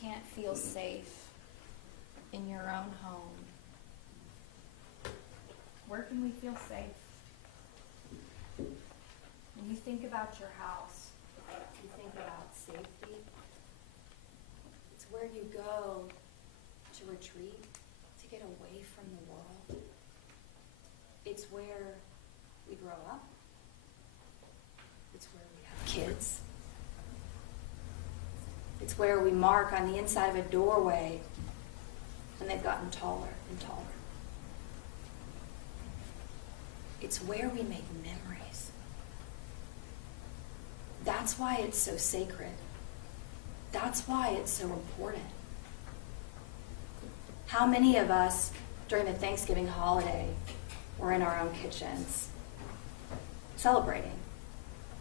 can't feel safe in your own home, where can we feel safe? When you think about your house, you think about safety. It's where you go to retreat, to get away from the world. It's where we grow up. It's where we have kids. It's where we mark on the inside of a doorway when they've gotten taller and taller. It's where we make memories. That's why it's so sacred. That's why it's so important. How many of us during the Thanksgiving holiday were in our own kitchens celebrating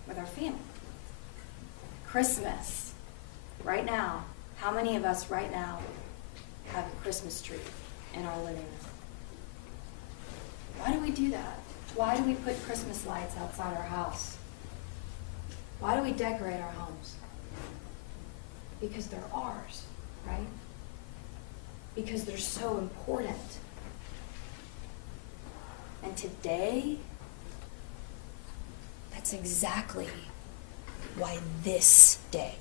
with our family? Christmas, right now, how many of us right now have a Christmas tree in our living room? Why do we do that? Why do we put Christmas lights outside our house? Why do we decorate our homes? Because they're ours, right? Because they're so important. And today, that's exactly why this day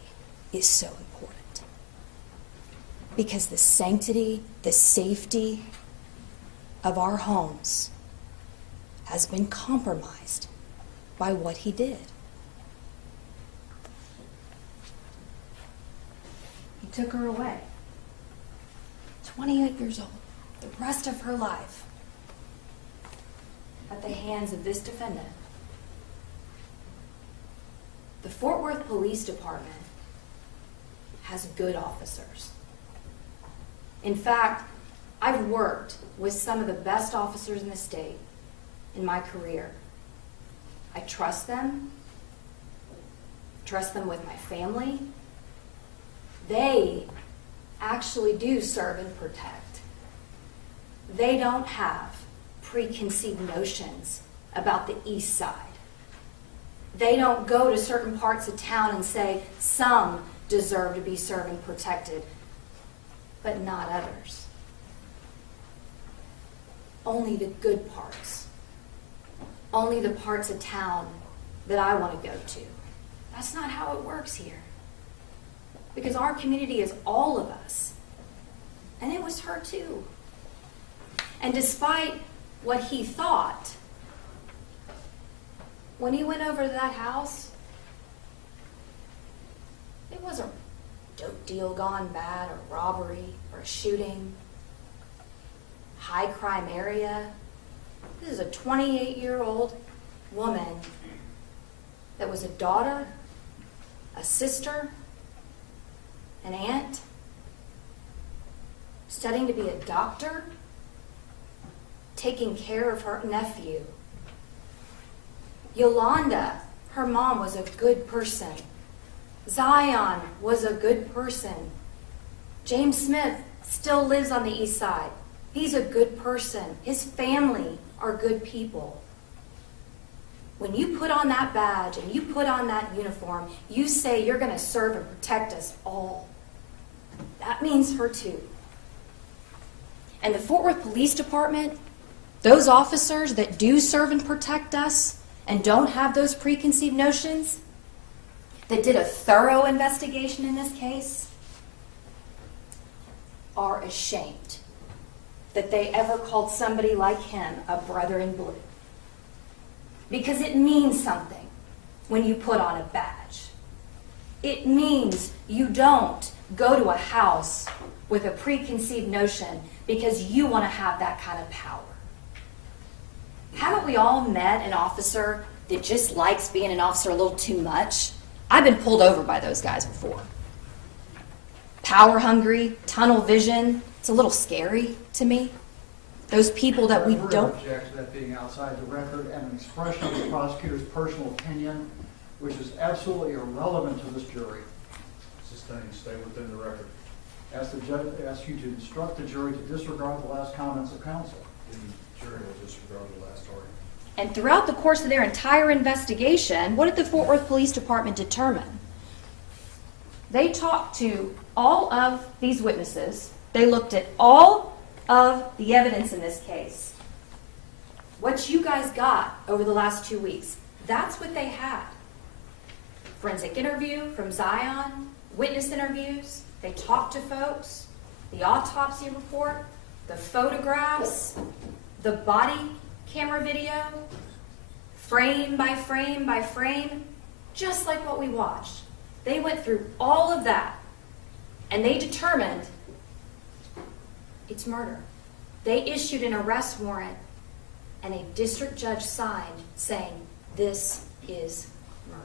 is so important. Because the sanctity, the safety of our homes has been compromised by what he did. He took her away. 28 years old, the rest of her life, at the hands of this defendant. The Fort Worth Police Department has good officers. In fact, I've worked with some of the best officers in the state in my career. I trust them with my family. They actually do serve and protect. They don't have preconceived notions about the East Side. They don't go to certain parts of town and say some deserve to be served and protected, but not others. Only the good parts. Only the parts of town that I want to go to. That's not how it works here. Because our community is all of us. And it was her too. And despite what he thought, when he went over to that house, it wasn't a dope deal gone bad, or robbery, or a shooting, high crime area. This is a 28-year-old woman that was a daughter, a sister, an aunt, studying to be a doctor, taking care of her nephew. Yolanda, her mom, was a good person. Zion was a good person. James Smith still lives on the East Side. He's a good person. His family are good people. When you put on that badge and you put on that uniform, you say you're going to serve and protect us all. That means her too. And the Fort Worth Police Department, those officers that do serve and protect us and don't have those preconceived notions, that did a thorough investigation in this case, are ashamed that they ever called somebody like him a brother in blue. Because it means something when you put on a badge. It means you don't go to a house with a preconceived notion because you want to have that kind of power. Haven't we all met an officer that just likes being an officer a little too much? I've been pulled over by those guys before. Power hungry, tunnel vision. It's a little scary to me. Those people that we don't... object to that being outside the record and an expression of the prosecutor's personal opinion, which is absolutely irrelevant to this jury. Sustained. Stay within the record. Ask you to instruct the jury to disregard the last comments of counsel. The jury will disregard the last argument. And throughout the course of their entire investigation, what did the Fort Worth Police Department determine? They talked to all of these witnesses. They looked at all of the evidence in this case. What you guys got over the last 2 weeks, that's what they had. Forensic interview from Zion, witness interviews, they talked to folks, the autopsy report, the photographs, the body camera video, frame by frame by frame, just like what we watched. They went through all of that, and they determined it's murder. They issued an arrest warrant, and a district judge signed saying, this is murder.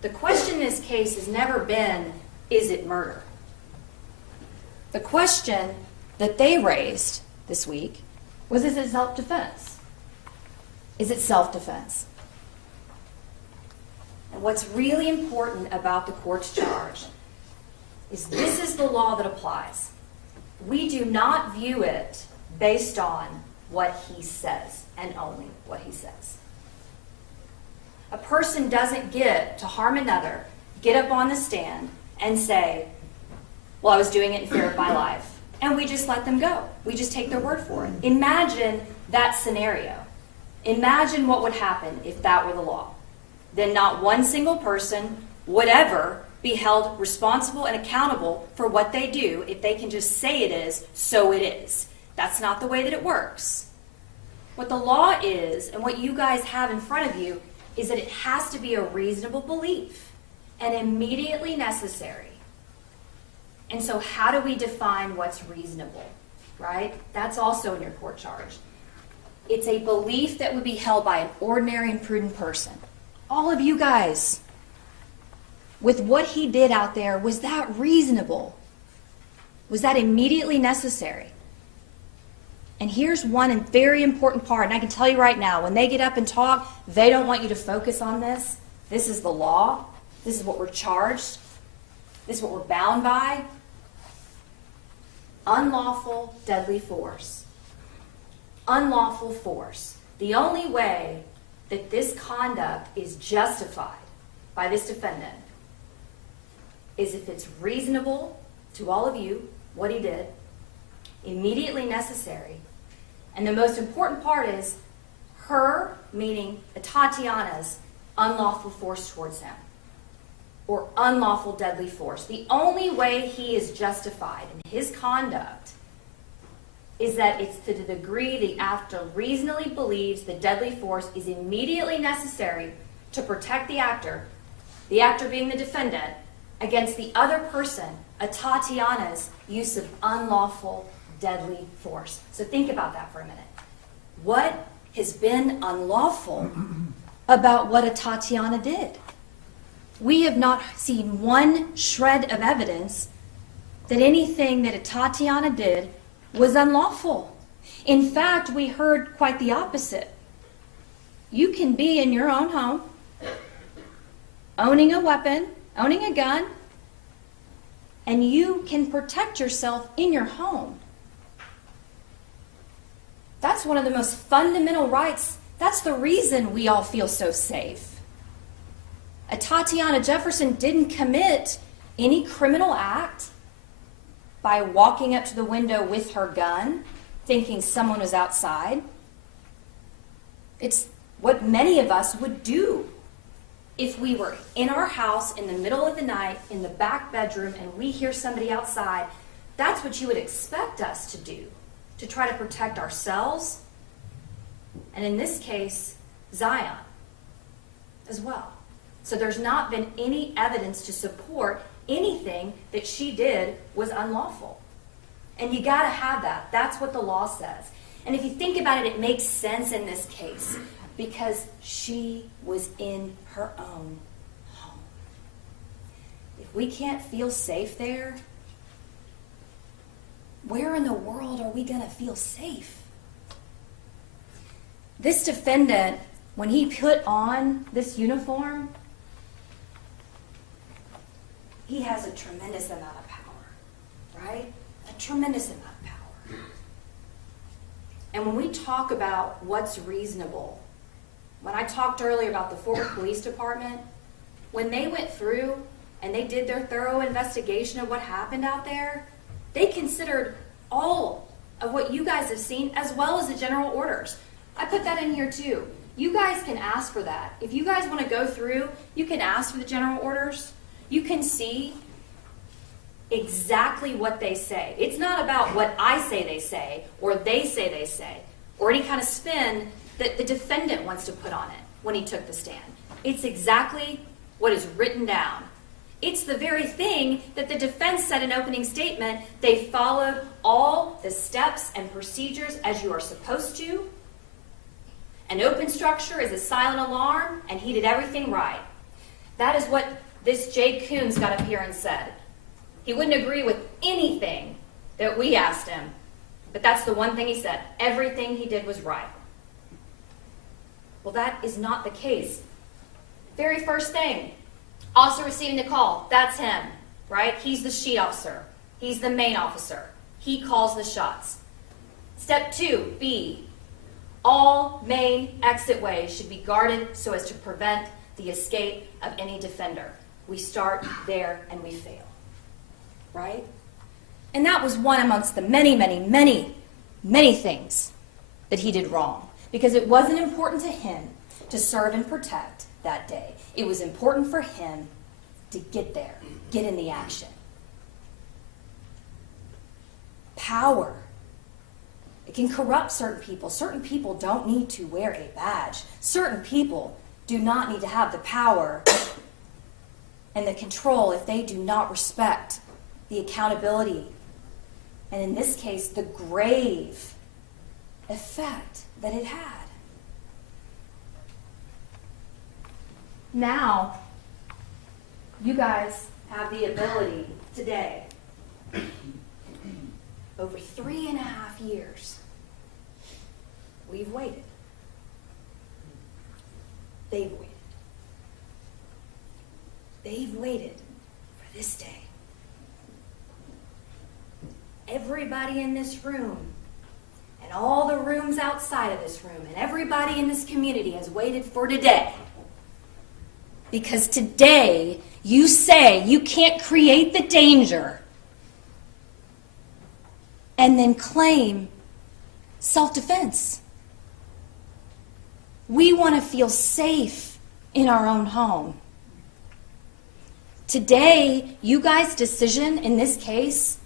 The question in this case has never been, is it murder? The question that they raised this week was, is it self-defense? Is it self-defense? And what's really important about the court's charge is this is the law that applies. We do not view it based on what he says and only what he says. A person doesn't get to harm another, get up on the stand and say, well, I was doing it in fear of my life. And we just let them go. We just take their word for it. Imagine that scenario. Imagine what would happen if that were the law. Then not one single person would ever be held responsible and accountable for what they do if they can just say it is, so it is. That's not the way that it works. What the law is, and what you guys have in front of you, is that it has to be a reasonable belief and immediately necessary. And so how do we define what's reasonable, right? That's also in your court charge. It's a belief that would be held by an ordinary and prudent person. All of you guys, with what he did out there, was that reasonable? Was that immediately necessary? And here's one very important part, and I can tell you right now, when they get up and talk, they don't want you to focus on this. This is the law. This is what we're charged. This is what we're bound by. Unlawful deadly force. Unlawful force. The only way that this conduct is justified by this defendant is if it's reasonable to all of you, what he did, immediately necessary, and the most important part is her, meaning Atatiana's, unlawful force towards him, or unlawful deadly force. The only way he is justified in his conduct is that it's to the degree the actor reasonably believes the deadly force is immediately necessary to protect the actor being the defendant, against the other person, Atatiana's use of unlawful deadly force. So think about that for a minute. What has been unlawful about what Atatiana did? We have not seen one shred of evidence that anything that Atatiana did was unlawful. In fact, we heard quite the opposite. You can be in your own home, owning a weapon, owning a gun, and you can protect yourself in your home. That's one of the most fundamental rights. That's the reason we all feel so safe. Atatiana Jefferson didn't commit any criminal act by walking up to the window with her gun, thinking someone was outside. It's what many of us would do if we were in our house in the middle of the night, in the back bedroom, and we hear somebody outside. That's what you would expect us to do, to try to protect ourselves, and in this case, Zion as well. So there's not been any evidence to support anything that she did was unlawful. And you got to have that. That's what the law says. And if you think about it, it makes sense in this case because she was in her own home. If we can't feel safe there, where in the world are we going to feel safe? This defendant, when he put on this uniform, he has a tremendous amount of power, right? A tremendous amount of power. And when we talk about what's reasonable, when I talked earlier about the Fort Worth Police Department, when they went through and they did their thorough investigation of what happened out there, they considered all of what you guys have seen as well as the general orders. I put that in here too. You guys can ask for that. If you guys want to go through, you can ask for the general orders. You can see exactly what they say. It's not about what I say they say, or they say, or any kind of spin that the defendant wants to put on it when he took the stand. It's exactly what is written down. It's the very thing that the defense said in opening statement. They followed all the steps and procedures as you are supposed to. An open structure is a silent alarm, and he did everything right. That is what this Jay Coons got up here and said. He wouldn't agree with anything that we asked him, but that's the one thing he said. Everything he did was right. Well, that is not the case. Very first thing, officer receiving the call, that's him, right? He's the sheet officer. He's the main officer. He calls the shots. Step 2, B, all main exit ways should be guarded so as to prevent the escape of any defender. We start there and we fail, right? And that was one amongst the many, many, many, many things that he did wrong, because it wasn't important to him to serve and protect that day. It was important for him to get there, get in the action. Power. It can corrupt certain people. Certain people don't need to wear a badge. Certain people do not need to have the power and the control if they do not respect the accountability, and in this case, the grave effect that it had. Now, you guys have the ability today, over 3.5 years, we've waited. They've waited. They've waited for this day. Everybody in this room, and all the rooms outside of this room, and everybody in this community has waited for today. Because today, you say you can't create the danger and then claim self-defense. We want to feel safe in our own home. Today, you guys' decision in this case,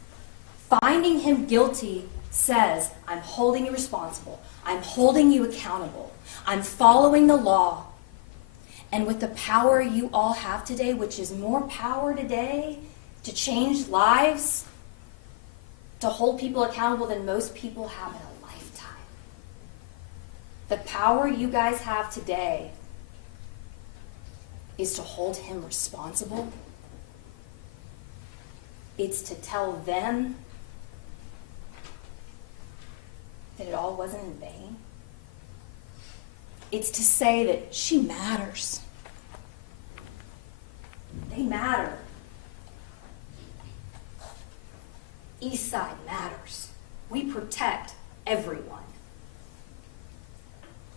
finding him guilty, says, I'm holding you responsible. I'm holding you accountable. I'm following the law. And with the power you all have today, which is more power today to change lives, to hold people accountable than most people have in a lifetime. The power you guys have today is to hold him responsible. It's to tell them that it all wasn't in vain. It's to say that she matters. They matter. Eastside matters. We protect everyone.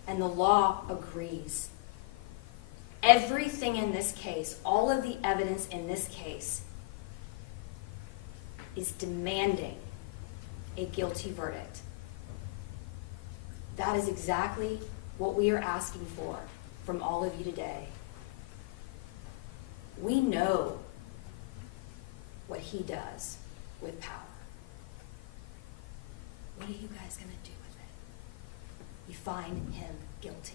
And the law agrees. Everything in this case, all of the evidence in this case, is demanding a guilty verdict. That is exactly what we are asking for from all of you today. We know what he does with power. What are you guys going to do with it? You find him guilty.